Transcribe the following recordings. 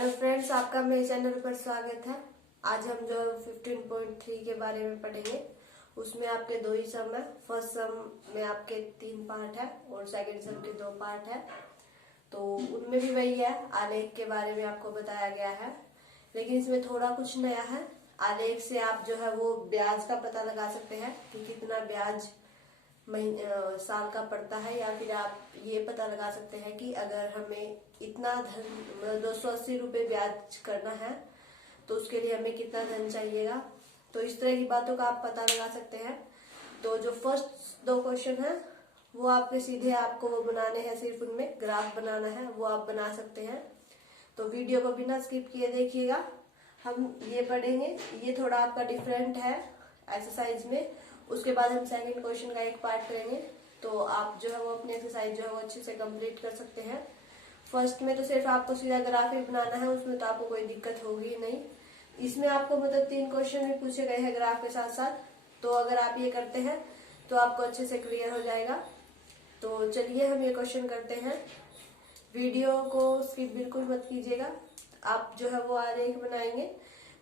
Hello friends, आपका मेरे channel पर स्वागत है। आज हम जो 15.3 के बारे में पढ़ेंगे, उसमें आपके दो ही सम है। फर्स्ट सम में आपके 3 पार्ट है और सेकंड सम के 2 पार्ट है। तो उनमें भी वही है, आलेख के बारे में आपको बताया गया है, लेकिन इसमें थोड़ा कुछ नया है। आलेख से आप जो है वो ब्याज का पता लगा सकते हैं कि कितना ब्याज साल का पड़ता है, या फिर आप ये पता लगा सकते हैं कि अगर हमें इतना धन 280 रुपये ब्याज करना है तो उसके लिए हमें कितना धन चाहिएगा। तो इस तरह की बातों का आप पता लगा सकते हैं। तो जो फर्स्ट 2 क्वेश्चन है वो आपके सीधे आपको वो बनाने हैं, सिर्फ उनमें ग्राफ बनाना है, वो आप बना सकते हैं। तो वीडियो को बिना स्किप किए देखिएगा। हम ये पढ़ेंगे, ये थोड़ा आपका डिफरेंट है एक्सरसाइज में। उसके बाद हम सेकंड क्वेश्चन का एक पार्ट करेंगे, तो आप जो है वो अपनी एक्सरसाइज जो है वो अच्छे से कंप्लीट कर सकते हैं। फर्स्ट में तो सिर्फ आपको सीधा ग्राफ ही बनाना है, उसमें तो आपको कोई दिक्कत होगी नहीं। इसमें आपको मतलब 3 क्वेश्चन भी पूछे गए हैं ग्राफ के साथ साथ, तो अगर आप ये करते हैं तो आपको अच्छे से क्लियर हो जाएगा। तो चलिए हम ये क्वेश्चन करते हैं। वीडियो को स्किप बिल्कुल मत कीजिएगा। आप जो है वो आलेख बनाएंगे,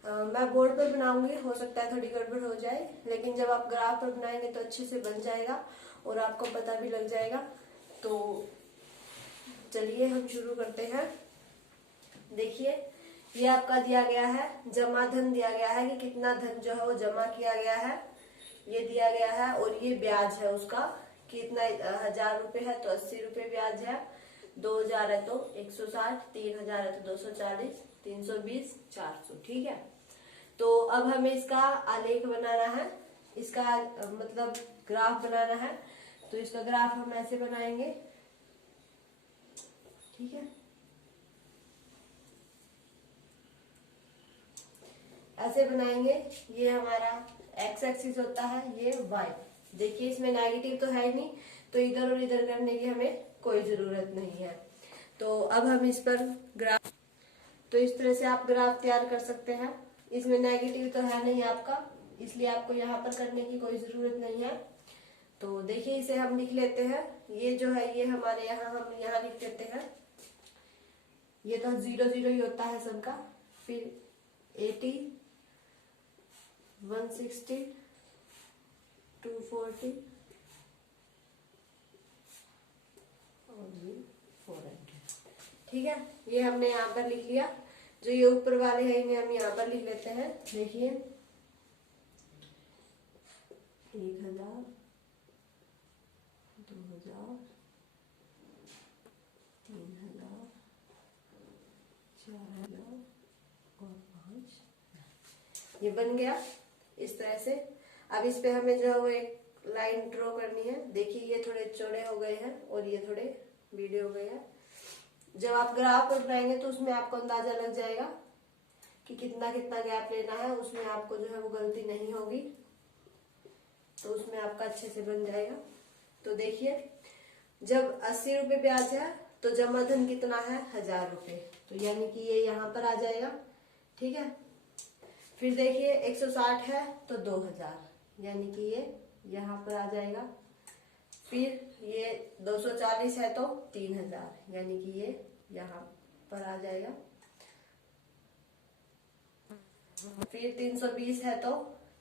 मैं बोर्ड पर बनाऊंगी, हो सकता है थोड़ी गड़बड़ हो जाए, लेकिन जब आप ग्राफ पर बनाएंगे तो अच्छे से बन जाएगा और आपको पता भी लग जाएगा। तो चलिए हम शुरू करते हैं। देखिए, ये आपका दिया गया है, जमा धन दिया गया है कि कितना धन जो है वो जमा किया गया है, ये दिया गया है। और ये ब्याज है उसका, कितना 1000 रुपये है तो 80 रुपये ब्याज है, 2000 है तो 160, 3000 है तो 240, 320, 400। ठीक है। तो अब हमें इसका आलेख बनाना है, इसका मतलब ग्राफ बनाना है। तो इसका ग्राफ हम ऐसे बनाएंगे, ठीक है। ऐसे बनाएंगे, ये हमारा एक्स एक्सिस होता है, ये वाई। देखिए इसमें नेगेटिव तो है ही नहीं, तो इधर और इधर करने की हमें कोई जरूरत नहीं है। तो अब हम इस पर ग्राफ, तो इस तरह से आप ग्राफ तैयार कर सकते हैं। इसमें नेगेटिव तो है नहीं आपका, इसलिए आपको यहाँ पर करने की कोई जरूरत नहीं है। तो देखिए इसे हम लिख लेते हैं। ये जो है ये हमारे यहाँ, हम यहाँ लिख देते हैं। ये तो 0 0 ही होता है सबका। फिर 80, 160, 240 और ये 400। ठीक है, ये हमने यहाँ पर लिख लिया। जो ये ऊपर वाले हैं इन्हें हम यहाँ पर लिख लेते हैं। देखिए 1000, 2000, 3000, 4000 और 5। ये बन गया इस तरह से। अब इस पे हमें जो है वो एक लाइन ड्रॉ करनी है। देखिए ये थोड़े चौड़े हो गए हैं और ये थोड़े बीड़े हो गए हैं। जब आप ग्राफ पर बनाएंगे तो उसमें आपको अंदाजा लग जाएगा कि कितना कितना गैप लेना है, उसमें आपको जो है वो गलती नहीं होगी, तो उसमें आपका अच्छे से बन जाएगा। तो देखिए जब 80 रुपये ब्याज है तो जमा धन कितना है, 1000 रुपये, तो यानी कि ये यहाँ पर आ जाएगा। ठीक है। फिर देखिए 160 है तो 2000, यानी कि ये यहाँ पर आ जाएगा। फिर ये 240 है तो 3000, यानी कि ये यहाँ पर आ जाएगा। फिर 320 है तो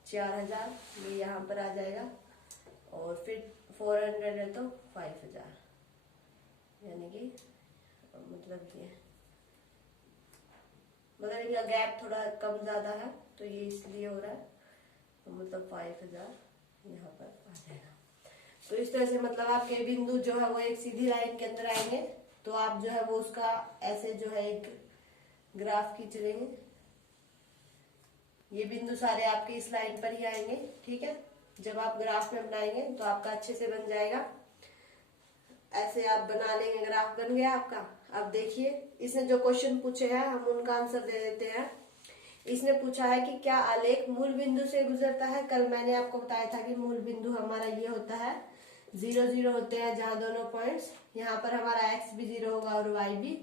4000, ये यहाँ पर आ जाएगा। और फिर 400 है तो 5000, यानी कि मतलब ये मतलब इनका गैप थोड़ा कम ज्यादा है तो ये इसलिए हो रहा है, तो मतलब 5000 यहाँ पर आ जाएगा। तो इस तरह से मतलब आपके बिंदु जो है वो एक सीधी लाइन के अंदर आएंगे, तो आप जो है वो उसका ऐसे जो है एक ग्राफ खींच लेंगे। ये बिंदु सारे आपके इस लाइन पर ही आएंगे। ठीक है। जब आप ग्राफ में बनाएंगे तो आपका अच्छे से बन जाएगा। ऐसे आप बना लेंगे, ग्राफ बन गया आपका। अब देखिए इसने जो क्वेश्चन पूछे हैं हम उनका आंसर दे देते हैं। इसने पूछा है कि क्या आलेख मूल बिंदु से गुजरता है। कल मैंने आपको बताया था कि मूल बिंदु हमारा ये होता है, 0 0 होते हैं जहां दोनों पॉइंट्स, यहाँ पर हमारा x भी 0 होगा और y भी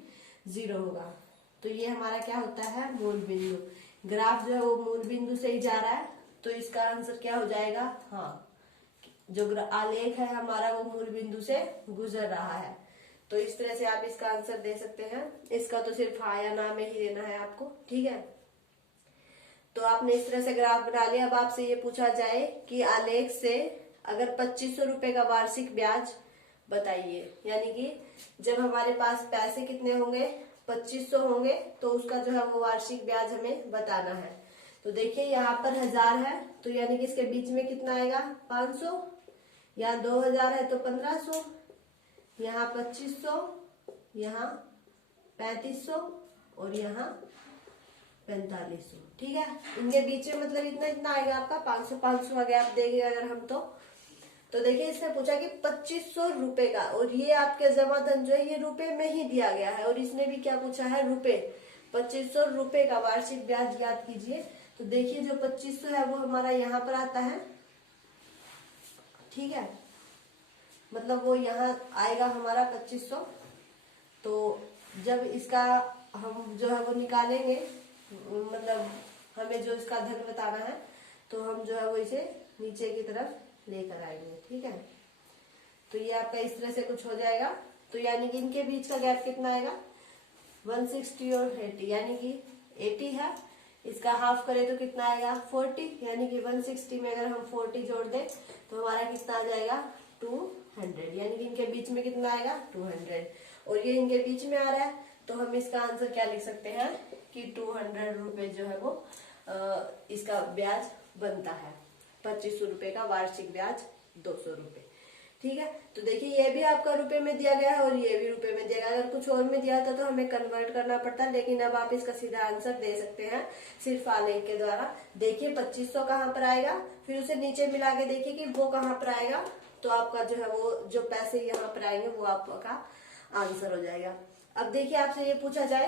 0 होगा, तो ये हमारा क्या होता है, मूल बिंदु। ग्राफ जो है वो मूल बिंदु से ही जा रहा है, तो इसका आंसर क्या हो जाएगा, हाँ, जो आलेख है हमारा वो मूल बिंदु से गुजर रहा है। तो इस तरह से आप इसका आंसर दे सकते हैं। इसका तो सिर्फ हाँ या ना में ही देना है आपको, ठीक है। तो आपने इस तरह से ग्राफ बना लिया। अब आपसे ये पूछा जाए कि आलेख से अगर 2500 रुपए का वार्षिक ब्याज बताइए, यानी कि जब हमारे पास पैसे कितने होंगे, 2500 होंगे, तो उसका जो है वो वार्षिक ब्याज हमें बताना है। तो देखिए यहाँ पर 1000 है, तो यानी कि इसके बीच में कितना आएगा, 500। यहाँ 2000 है तो 1500, यहाँ 2500, यहाँ 3500 और यहाँ 4500, ठीक है। इनके बीच में मतलब इतना इतना आएगा आपका 500 500 आगे आप देंगे अगर हम तो देखिए इसने पूछा कि 2500 रुपए का, और ये आपके जमा धन जो है ये रुपए में ही दिया गया है, और इसने भी क्या पूछा है, रुपए। 2500 रुपए का वार्षिक ब्याज याद कीजिए। तो देखिए जो 2500 है वो हमारा यहाँ पर आता है, ठीक है, मतलब वो यहाँ आएगा हमारा 2500। तो जब इसका हम जो है वो निकालेंगे, मतलब हमें जो इसका धन बताना है, तो हम जो है वो इसे नीचे की तरफ लेकर आएंगे, ठीक है। तो ये आपका इस तरह से कुछ हो जाएगा। तो यानी कि इनके बीच का गैप कितना आएगा, 160 और 80, यानी कि 80 है, इसका हाफ करें तो कितना आएगा, 40, यानी कि 160 में अगर हम 40 जोड़ दें तो हमारा कितना आ जाएगा, 200, यानी कि इनके बीच में कितना आएगा, 200, और ये इनके बीच में आ रहा है। तो हम इसका आंसर क्या लिख सकते हैं कि 200 रुपए जो है वो इसका ब्याज बनता है। 2500 रुपए का वार्षिक ब्याज 200 रुपए, ठीक है। तो देखिए ये भी आपका रुपए में दिया गया है और ये भी रुपए में दिया गया। अगर कुछ और में दिया था तो हमें कन्वर्ट करना पड़ता, लेकिन अब आप इसका सीधा आंसर दे सकते हैं सिर्फ आलेख के द्वारा। देखिए 2500 कहाँ पर आएगा, फिर उसे नीचे मिला के देखिए कि वो कहाँ पर आएगा, तो आपका जो है वो जो पैसे यहाँ पर आएंगे वो आपका आंसर हो जाएगा। अब देखिए आपसे ये पूछा जाए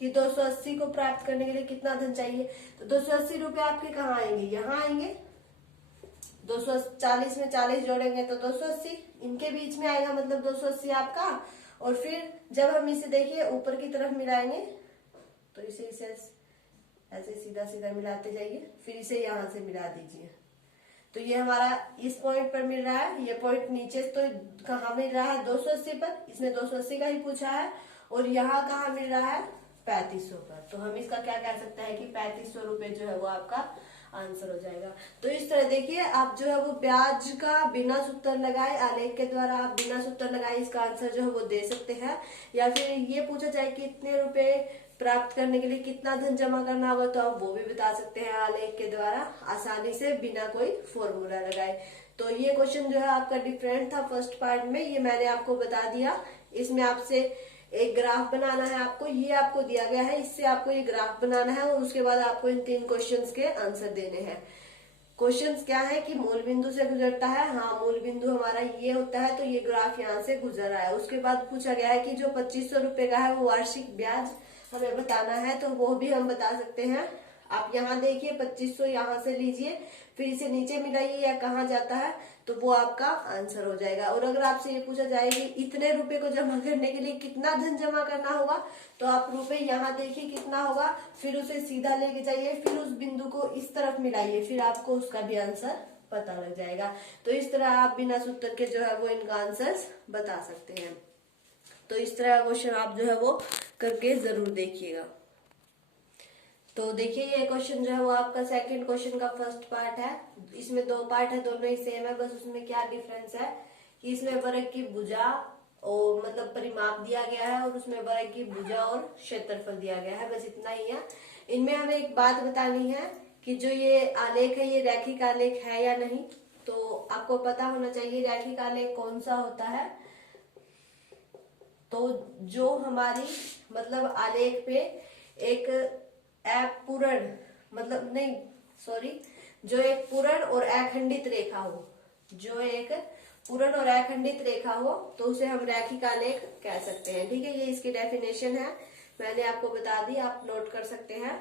कि 280 को प्राप्त करने के लिए कितना धन चाहिए, तो 280 रुपए आपके कहाँ आएंगे, यहाँ आएंगे। 240 में 40 जोड़ेंगे तो 280, इनके बीच में आएगा, मतलब 280 आपका। और फिर जब हम इसे देखिए ऊपर की तरफ मिलाएंगे तो इसे ऐसे सीधा सीधा मिलाते जाइए, फिर इसे यहाँ से मिला दीजिए। तो ये हमारा इस पॉइंट पर मिल रहा है, ये पॉइंट नीचे तो कहाँ मिल रहा है, 280 पर, इसने 280 का ही पूछा है, और यहाँ कहाँ मिल रहा है, 3500 पर। तो हम इसका क्या कह सकते हैं कि 3500 रुपए जो है वो आपका आंसर हो जाएगा। तो इस तरह देखिए आप जो है वो ब्याज का बिना सूत्र लगाए, आलेख के द्वारा आप बिना सूत्र लगाए इसका आंसर जो है वो दे सकते हैं। या फिर ये पूछा जाए कि इतने रुपए प्राप्त करने के लिए कितना धन जमा करना होगा, तो आप वो भी बता सकते हैं आलेख के द्वारा आसानी से बिना कोई फॉर्मूला लगाए। तो ये क्वेश्चन जो है आपका डिफरेंट था फर्स्ट पार्ट में, ये मैंने आपको बता दिया। इसमें आपसे एक ग्राफ बनाना है, आपको ये आपको दिया गया है, इससे आपको ये ग्राफ बनाना है, और उसके बाद आपको इन 3 क्वेश्चंस के आंसर देने हैं। क्वेश्चंस क्या है कि मूल बिंदु से गुजरता है, हाँ मूल बिंदु हमारा ये होता है, तो ये ग्राफ यहाँ से गुजर रहा है। उसके बाद पूछा गया है कि जो 2500 रुपए का है वो वार्षिक ब्याज हमें बताना है, तो वो भी हम बता सकते हैं। आप यहाँ देखिए 2500 यहाँ से लीजिए, फिर इसे नीचे मिलाइए या कहाँ जाता है, तो वो आपका आंसर हो जाएगा। और अगर आपसे ये पूछा जाए कि इतने रुपए को जमा करने के लिए कितना धन जमा करना होगा, तो आप रुपए यहाँ देखिए कितना होगा, फिर उसे सीधा लेके जाइए, फिर उस बिंदु को इस तरफ मिलाइए, फिर आपको उसका भी आंसर पता लग जाएगा। तो इस तरह आप बिना सूत्र के जो है वो इनका आंसर बता सकते हैं। तो इस तरह क्वेश्चन आप जो है वो करके जरूर देखिएगा। तो देखिए ये क्वेश्चन जो है वो आपका सेकंड क्वेश्चन का फर्स्ट पार्ट है। इसमें 2 पार्ट है, दोनों ही सेम है, बस उसमें क्या डिफरेंस है कि इसमें वर्ग की भुजा और मतलब परिमाप दिया गया है, और उसमें वर्ग की भुजा और क्षेत्रफल दिया गया है, बस इतना ही है। इनमें हमें एक बात बतानी है कि जो ये आलेख है ये रैखिक आलेख है या नहीं। तो आपको पता होना चाहिए रैखिक आलेख कौन सा होता है। तो जो हमारी मतलब आलेख पे एक अपूर्ण मतलब नहीं सॉरी जो एक पूर्ण और अखंडित रेखा हो, जो एक पूर्ण और अखंडित रेखा हो, तो उसे हम रैखिक आलेख कह सकते हैं। ठीक है, ये इसकी डेफिनेशन है, मैंने आपको बता दी, आप नोट कर सकते हैं।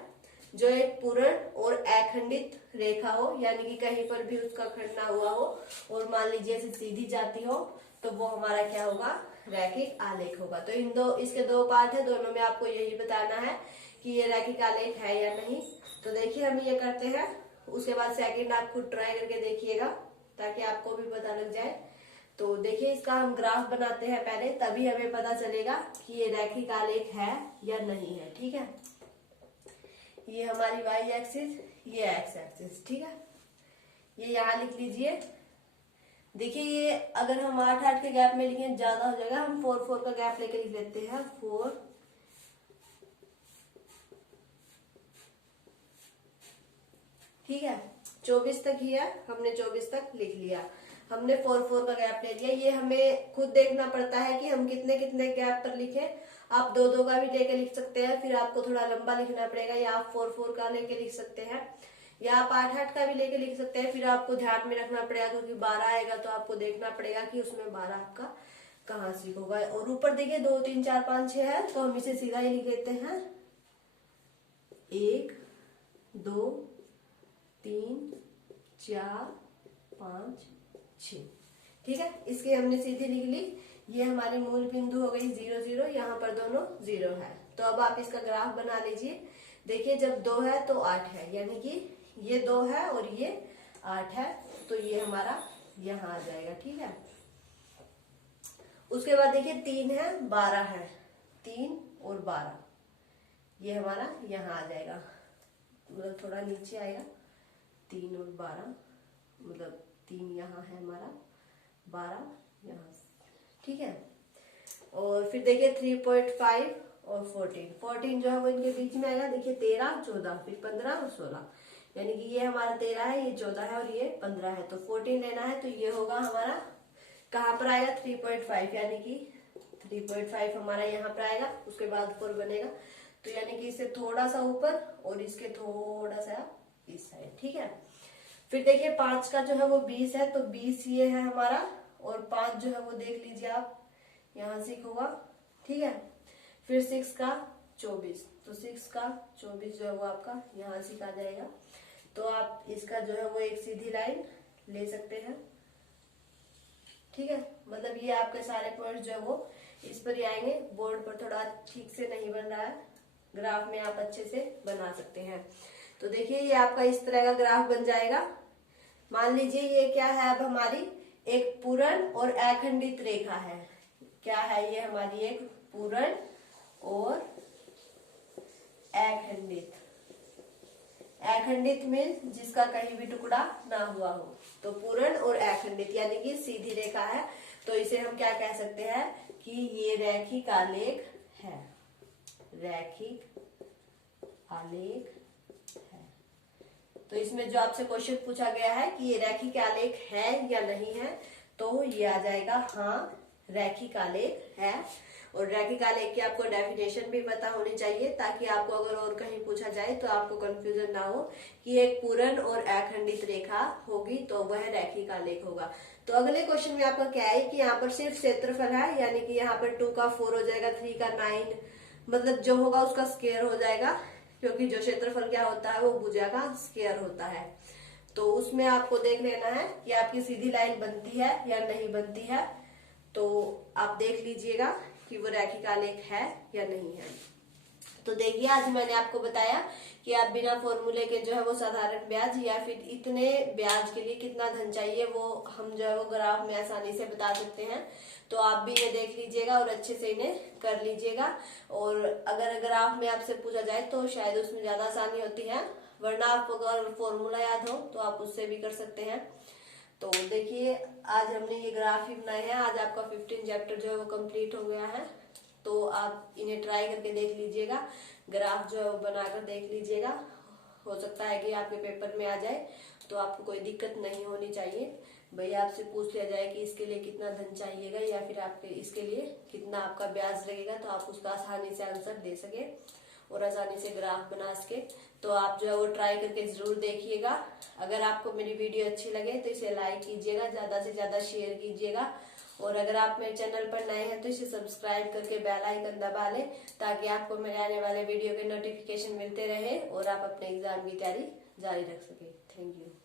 जो एक पूर्ण और अखंडित रेखा हो, यानी कि कहीं पर भी उसका खंड ना हुआ हो और मान लीजिए ऐसे सीधी जाती हो, तो वो हमारा क्या होगा, रैखिक आलेख होगा। तो इसके 2 पार्ट है, दोनों में आपको यही बताना है कि ये रैखिक आलेख है या नहीं। तो देखिए हम ये करते हैं, उसके बाद सेकंड आप खुद ट्राई करके देखिएगा ताकि आपको भी पता लग जाए। तो देखिए इसका हम ग्राफ बनाते हैं पहले, तभी हमें पता चलेगा कि ये रैखिक आलेख है या नहीं है। ठीक है, ये हमारी वाई एक्सिस, ये एक्स एक्सिस। ठीक है, ये यहाँ लिख लीजिए। देखिए ये अगर हम 8-8 के गैप में लिखें ज्यादा हो जाएगा, हम 4-4 का गैप लेके लिख लेते हैं। 4, ठीक है, 24 तक ही है, हमने 24 तक लिख लिया। हमने 4-4 का गैप ले लिया। ये हमें खुद देखना पड़ता है कि हम कितने कितने गैप पर लिखें। आप 2-2 का भी लेके लिख सकते हैं, फिर आपको थोड़ा लंबा लिखना पड़ेगा, या आप 4-4 का लेके लिख सकते हैं, या आप 8-8 का भी लेके लिख सकते हैं। फिर आपको ध्यान में रखना पड़ेगा क्योंकि 12 आएगा तो आपको देखना पड़ेगा कि उसमें 12 आपका कहाँ से होगा। और ऊपर देखिए 2, 3, 4, 5, 6 है, तो हम इसे सीधा ही लिख देते हैं। 1, 2, 3, 4, 5, 6। ठीक है, इसके हमने सीधी लिख ली। ये हमारी मूल बिंदु हो गई 0, 0, यहाँ पर दोनों 0 है। तो अब आप इसका ग्राफ बना लीजिए। देखिए जब 2 है तो 8 है, यानी कि ये 2 है और ये 8 है, तो ये हमारा यहाँ आ जाएगा। ठीक है, उसके बाद देखिए 3 है, 12 है, 3 और 12, ये हमारा यहाँ आ जाएगा, मतलब थोड़ा नीचे आएगा। 3 और 12, मतलब 3 यहाँ है हमारा, 12 यहाँ। ठीक है, और फिर देखिए 3.5 और 14 जो है वो इनके बीच में आएगा। देखिए 13, 14, फिर 15 और 16, यानी कि ये हमारा 13 है, ये 14 है और ये 15 है, तो 14 लेना है। तो ये होगा हमारा कहाँ पर आएगा, 3.5, यानी कि 3.5 हमारा यहाँ पर आएगा। उसके बाद 4 बनेगा, तो यानी कि इससे थोड़ा सा ऊपर और इसके थोड़ा सा इस साइड। ठीक है, फिर देखिए 5 का जो है वो 20 है, तो 20 ये है हमारा, और 5 जो है वो देख लीजिए आप, यहाँ से होगा। ठीक है, फिर 6 का 24, तो 6 का 24 जो है वो आपका यहाँ से आ जाएगा। तो आप इसका जो है वो एक सीधी लाइन ले सकते हैं। ठीक है, मतलब ये आपके सारे पॉइंट जो है वो इस पर ही आएंगे। बोर्ड पर थोड़ा ठीक से नहीं बन रहा है, ग्राफ में आप अच्छे से बना सकते हैं। तो देखिए ये आपका इस तरह का ग्राफ बन जाएगा। मान लीजिए ये क्या है, अब हमारी एक पूर्ण और अखंडित रेखा है। क्या है ये, हमारी एक पूर्ण और अखंडित। अखंडित मीन जिसका कहीं भी टुकड़ा ना हुआ हो, तो पूर्ण और अखंडित यानी कि सीधी रेखा है। तो इसे हम क्या कह सकते हैं कि ये रैखिक आलेख है, रैखिक आलेख है। तो इसमें जो आपसे क्वेश्चन पूछा गया है कि ये रैखिक आलेख है या नहीं है, तो ये आ जाएगा हाँ, रैखिक आलेख है। और रैखिक आलेख की आपको डेफिनेशन भी पता होनी चाहिए, ताकि आपको अगर और कहीं पूछा जाए तो आपको कंफ्यूजन ना हो कि एक पूर्ण और अखंडित रेखा होगी तो वह रैखिक आलेख होगा। तो अगले क्वेश्चन में आपका क्या है कि यहाँ पर सिर्फ क्षेत्रफल है, यानी कि यहाँ पर 2 का 4 हो जाएगा, 3 का 9, मतलब जो होगा उसका स्क्वायर हो जाएगा, क्योंकि जो क्षेत्रफल क्या होता है वो भुजा का स्क्वायर होता है। तो उसमें आपको देख लेना है कि आपकी सीधी लाइन बनती है या नहीं बनती है। तो आप देख लीजिएगा कि वो रैखिक आलेख है या नहीं है। तो देखिए आज मैंने आपको बताया कि आप बिना फॉर्मूले के जो है वो साधारण ब्याज या फिर इतने ब्याज के लिए कितना धन चाहिए वो हम जो है वो ग्राफ में आसानी से बता सकते हैं। तो आप भी ये देख लीजिएगा और अच्छे से इन्हें कर लीजिएगा। और अगर ग्राफ में आपसे पूछा जाए तो शायद उसमें ज्यादा आसानी होती है, वरना आपको अगर फॉर्मूला याद हो तो आप उससे भी कर सकते हैं। तो देखिए आज हमने ये ग्राफ ही बनाए हैं। आज आपका 15 चैप्टर जो है वो कंप्लीट हो गया है। तो आप इन्हें ट्राई करके देख लीजिएगा, ग्राफ जो है वो बनाकर देख लीजिएगा। हो सकता है कि आपके पेपर में आ जाए, तो आपको कोई दिक्कत नहीं होनी चाहिए। भैया आपसे पूछ लिया जाए कि इसके लिए कितना धन चाहिएगा या फिर आपके इसके लिए कितना आपका ब्याज लगेगा, तो आप उसका आसानी से आंसर दे सके और आसानी से ग्राफ बना सके। तो आप जो है वो ट्राई करके जरूर देखिएगा। अगर आपको मेरी वीडियो अच्छी लगे तो इसे लाइक कीजिएगा, ज्यादा से ज्यादा शेयर कीजिएगा। और अगर आप मेरे चैनल पर नए हैं तो इसे सब्सक्राइब करके बेल आइकन दबा लें, ताकि आपको मेरे आने वाले वीडियो के नोटिफिकेशन मिलते रहे और आप अपने एग्जाम की तैयारी जारी रख सके। Thank you.